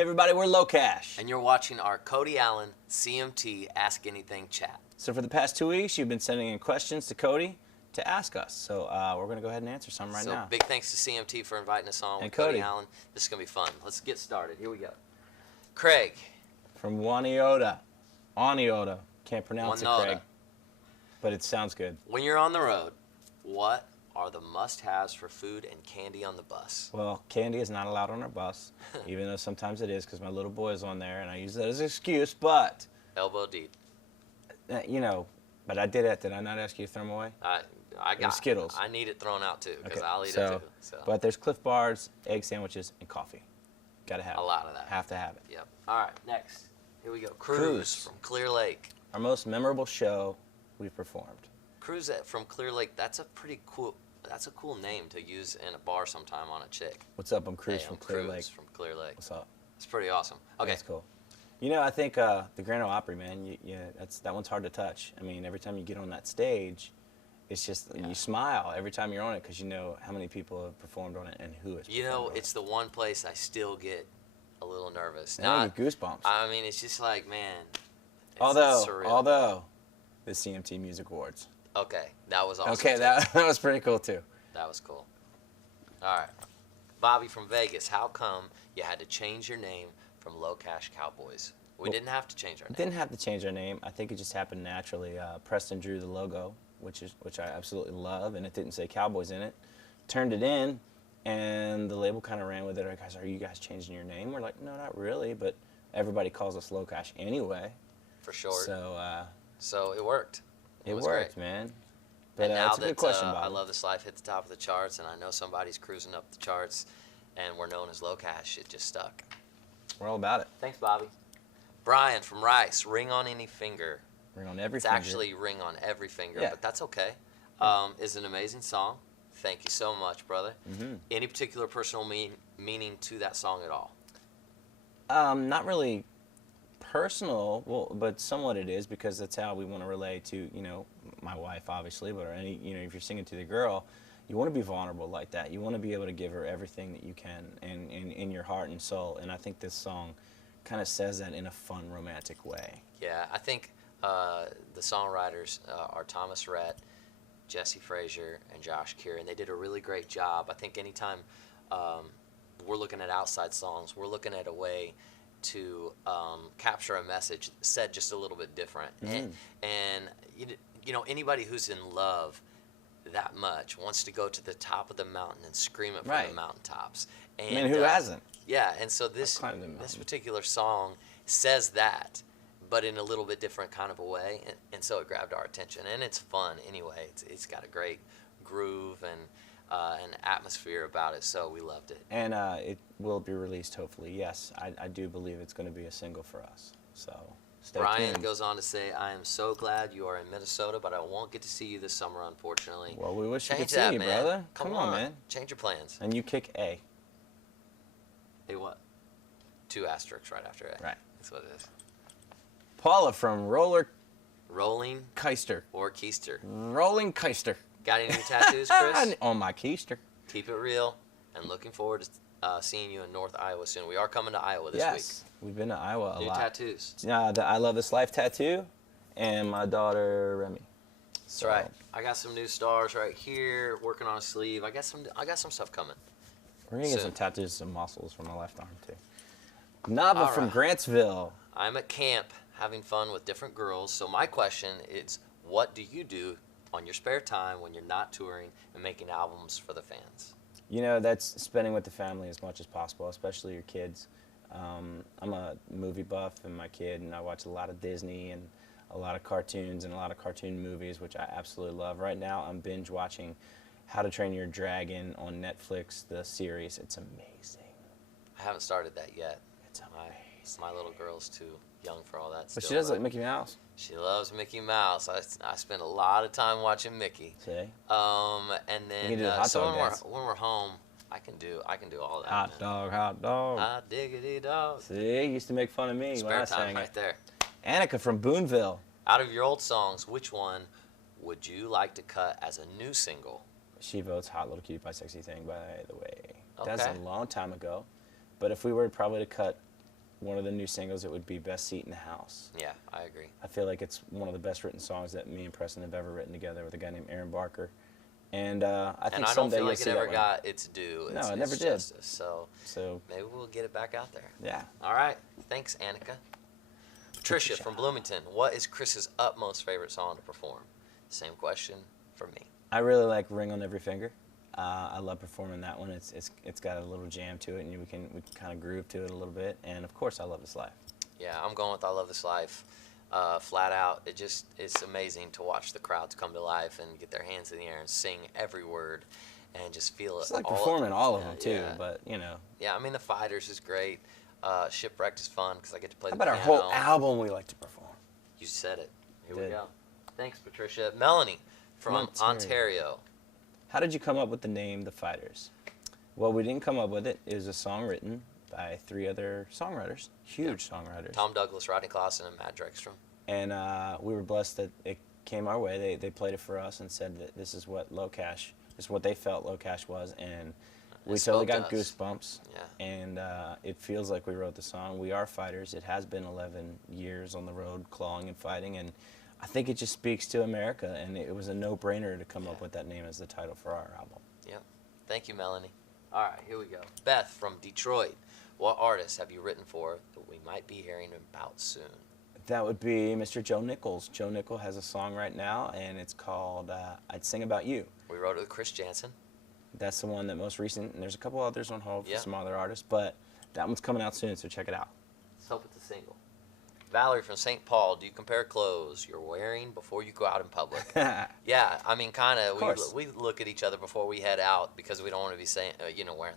Hey everybody, we're LOCASH. And you're watching our Cody Allen CMT Ask Anything Chat. So for the past 2 weeks, you've been sending in questions to Cody to ask us. So we're going to go ahead and answer some right now. So big thanks to CMT for inviting us on with Cody Allen. This is going to be fun. Let's get started. Here we go. Craig. From Waniota. Can't pronounce it, Craig. But it sounds good. When you're on the road, what are the must-haves for food and candy on the bus? Well, candy is not allowed on our bus, even though sometimes it is because my little boy is on there, and I use that as an excuse, but... Elbow deep. You know, but I did it. Did I not ask you to throw them away? I got Skittles. I need it thrown out, too, because okay. I'll eat it, too. So. But there's Cliff Bars, egg sandwiches, and coffee. Got to have it. A lot of that. Have to have it. Yep. All right, next. Here we go. Cruise from Clear Lake. Our most memorable show we've performed. Cruise from Clear Lake, that's a pretty cool... That's a cool name to use in a bar sometime on a chick. What's up? I'm Cruz from Clear Lake. From Clear Lake. What's up? It's pretty awesome. Okay. That's cool. You know, I think the Grand Ole Opry, man, that one's hard to touch. I mean, every time you get on that stage, it's just, you smile every time you're on it because you know how many people have performed on it and who has performed on it. It's the one place I still get a little nervous. I get goosebumps. I mean, it's just like, man, it's although, the CMT Music Awards. Okay, that was awesome. Okay, that was pretty cool, too. That was cool. All right. Bobby from Vegas, how come you had to change your name from LOCASH Cowboys? We didn't have to change our name. Didn't have to change our name. I think it just happened naturally. Preston drew the logo, which I absolutely love, and it didn't say Cowboys in it. Turned it in, and the label kind of ran with it. Like, guys, are you guys changing your name? We're like, no, not really, but everybody calls us LOCASH anyway. For sure. So it worked. It worked, man. But and now that's a good question, I Love This Life hit the top of the charts, and I know somebody's cruising up the charts, and we're known as LOCASH. It just stuck. We're all about it. Thanks, Bobby. Brian from Rice, Ring on Any Finger. Ring on Every Finger. It's actually Ring on Every Finger, yeah. But that's okay. It's an amazing song. Thank you so much, brother. Mm-hmm. Any particular personal meaning to that song at all? Not really personal, but somewhat it is, because that's how we want to relate to, my wife, obviously, but any, if you're singing to the girl, you want to be vulnerable like that. You want to be able to give her everything that you can in your heart and soul, and I think this song kind of says that in a fun, romantic way. Yeah, I think the songwriters are Thomas Rhett, Jesse Frazier, and Josh Keir, and they did a really great job. I think anytime we're looking at outside songs, we're looking at a way to capture a message said just a little bit different. And anybody who's in love that much wants to go to the top of the mountain and scream it from the mountaintops. And, I mean, who hasn't? Yeah, and so this particular song says that, but in a little bit different kind of a way, and so it grabbed our attention. And it's fun anyway. It's got a great groove and an atmosphere about it, so we loved it. And it will be released, hopefully. Yes, I do believe it's going to be a single for us. So stay Brian tuned. goes on to say, I am so glad you are in Minnesota, but I won't get to see you this summer, unfortunately. Well, we wish we could that, see you, man. brother. Come on, man. Change your plans. And you kick A. A what? 2 asterisks right after A. Right. That's what it is. Paula from Rolling Keister. or Keister. Rolling Keister. Got any new tattoos, Chris? On my keister. Keep it real, and looking forward to seeing you in North Iowa soon. We are coming to Iowa this week. We've been to Iowa a lot. New tattoos. The I Love This Life tattoo, and my daughter Remy. That's right. I got some new stars right here. Working on a sleeve. I got some stuff coming. We're gonna get some tattoos, some muscles from my left arm too. Nava from Grantsville. I'm at camp having fun with different girls. So my question is, what do you do on your spare time when you're not touring and making albums for the fans? That's spending with the family as much as possible, especially your kids. I'm a movie buff, and my kid, and I watch a lot of Disney and a lot of cartoons and a lot of cartoon movies, which I absolutely love. Right now, I'm binge watching How to Train Your Dragon on Netflix, the series. It's amazing. I haven't started that yet. It's amazing. My little girl's too young for all that. But she does like Mickey Mouse. She loves Mickey Mouse. I spend a lot of time watching Mickey. See? And then you can do the hot dog dance. When we're home, I can do all that. Hot dog, hot dog. Hot diggity dog. See, you used to make fun of me when I sang right there. Annika from Boonville. Out of your old songs, which one would you like to cut as a new single? She votes Hot Little Cutie Pie Sexy Thing, by the way. Okay. That's a long time ago. But if we were probably to cut one of the new singles, it would be Best Seat in the House. Yeah, I agree. I feel like it's one of the best written songs that me and Preston have ever written together with a guy named Aaron Barker. And I think And I don't someday feel you'll like see it that ever one. got its due. No, It's, it never it's did. justice. So maybe we'll get it back out there. Yeah. All right. Thanks, Annika. Patricia from Bloomington. What is Chris's utmost favorite song to perform? Same question for me. I really like Ring on Every Finger. I love performing that one. It's got a little jam to it, and we can kind of groove to it a little bit. And of course, I Love This Life. Yeah, I'm going with I Love This Life. Flat out, it's amazing to watch the crowds come to life and get their hands in the air and sing every word and just feel it. It's like performing all of them too, yeah. but you know. Yeah, I mean, The Fighters is great. Shipwrecked is fun because I get to play How the about our piano. whole album we like to perform? You said it. Here we Did. go. Thanks, Patricia. Melanie from Ontario. Ontario. How did you come up with the name The Fighters? Well, we didn't come up with it. It was a song written by 3 other songwriters, huge songwriters. Tom Douglas, Rodney Clausen, and Matt Drexstrom. And we were blessed that it came our way. They played it for us and said that this is what LOCASH, this is what they felt LOCASH was, and we totally spoke got to us. goosebumps. Yeah. And it feels like we wrote the song. We are fighters. It has been 11 years on the road, clawing and fighting, and I think it just speaks to America, and it was a no-brainer to come up with that name as the title for our album. Yep. Thank you, Melanie. All right, here we go. Beth from Detroit. What artists have you written for that we might be hearing about soon? That would be Mr. Joe Nichols. Joe Nichols has a song right now, and it's called I'd Sing About You. We wrote it with Chris Jansen. That's the one that most recent, and there's a couple others on hold for Yeah. some other artists, but that one's coming out soon, so check it out. Let's hope it's a single. Valerie from St. Paul. Do you compare clothes you're wearing before you go out in public? Yeah, I mean, kind of. course. We look at each other before we head out because we don't want to be saying, wearing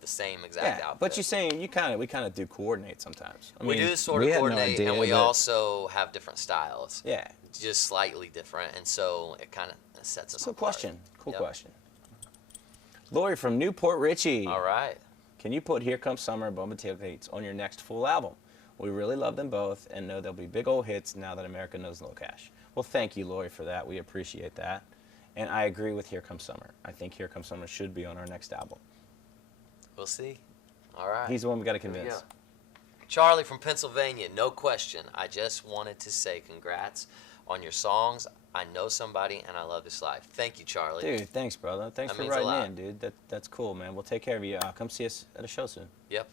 the same exact Yeah, outfit. but you're saying we kind of do coordinate sometimes. I We mean, do sort of we had no coordinate, idea, and we but- also have different styles. Yeah. Just slightly different, and so it kind of sets us Cool apart. question. Cool Yep. question. Lori from Newport Richie. All right. Can you put Here Comes Summer and Bumble Tailgates on your next full album? We really love them both and know they'll be big old hits now that America knows LOCASH. Well, thank you, Lori, for that. We appreciate that. And I agree with Here Comes Summer. I think Here Comes Summer should be on our next album. We'll see. All right. He's the one we got to Here we convince. go. Charlie from Pennsylvania, no question. I just wanted to say congrats on your songs. I know somebody, and I love this life. Thank you, Charlie. Dude, thanks, brother. Thanks That for means a lot. writing in, dude. That's cool, man. We'll take care of you. Come see us at a show soon. Yep.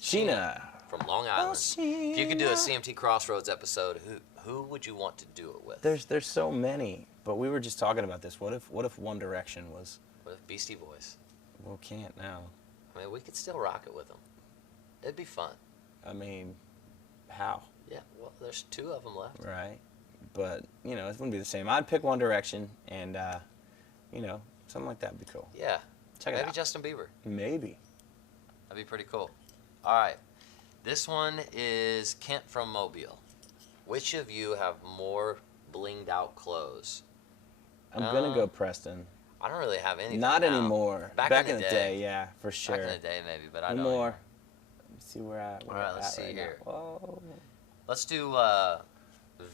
Sheena. From Long Oh, Island. If you could do a Sheena. CMT Crossroads episode, who would you want to do it with? There's so many, but we were just talking about this. What if One Direction was? What if Beastie Boys? Well, can't now. I mean, we could still rock it with them. It'd be fun. I mean, how? Yeah, well, there's 2 of them left. Right. But it wouldn't be the same. I'd pick One Direction, and something like that would be cool. Yeah. Check it Maybe out. Justin Bieber. Maybe. That'd be pretty cool. All right. This one is Kent from Mobile. Which of you have more blinged out clothes? I'm gonna go Preston. I don't really have anything. Not now. anymore. Back in the day. yeah, for sure. Back in the day, maybe, but I One don't. more. anymore. Let me see where I. All right, let's at see right here. Now. Whoa. Let's do Vanna.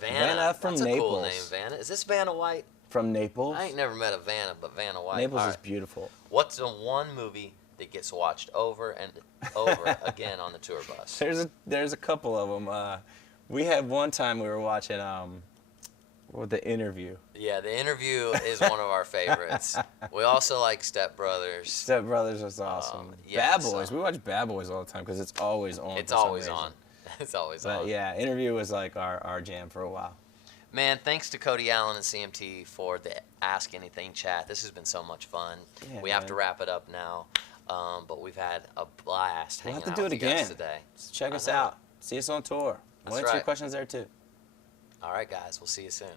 Vanna from That's a cool Naples. name, Vanna. Is this Vanna White? From Naples. I ain't never met a Vanna, but Vanna White. Naples All is right. beautiful. What's the one movie that gets watched over and over again on the tour bus? There's a couple of them. We had one time we were watching The Interview. Yeah, The Interview is one of our favorites. We also like Step Brothers. Step Brothers was awesome. yeah, Bad Boys. so- We watch Bad Boys all the time because it's always on. It's for some always reason. on. It's always But on. yeah, Interview was like our jam for a while. Man, thanks to Cody Allen and CMT for the Ask Anything chat. This has been so much fun. Yeah, we have man. to wrap it up now, but we've had a blast We'll hanging have to do out it with you guys again. today. So check I us know. out. See us on tour. That's We'll answer your right. questions there too. All right, guys. We'll see you soon.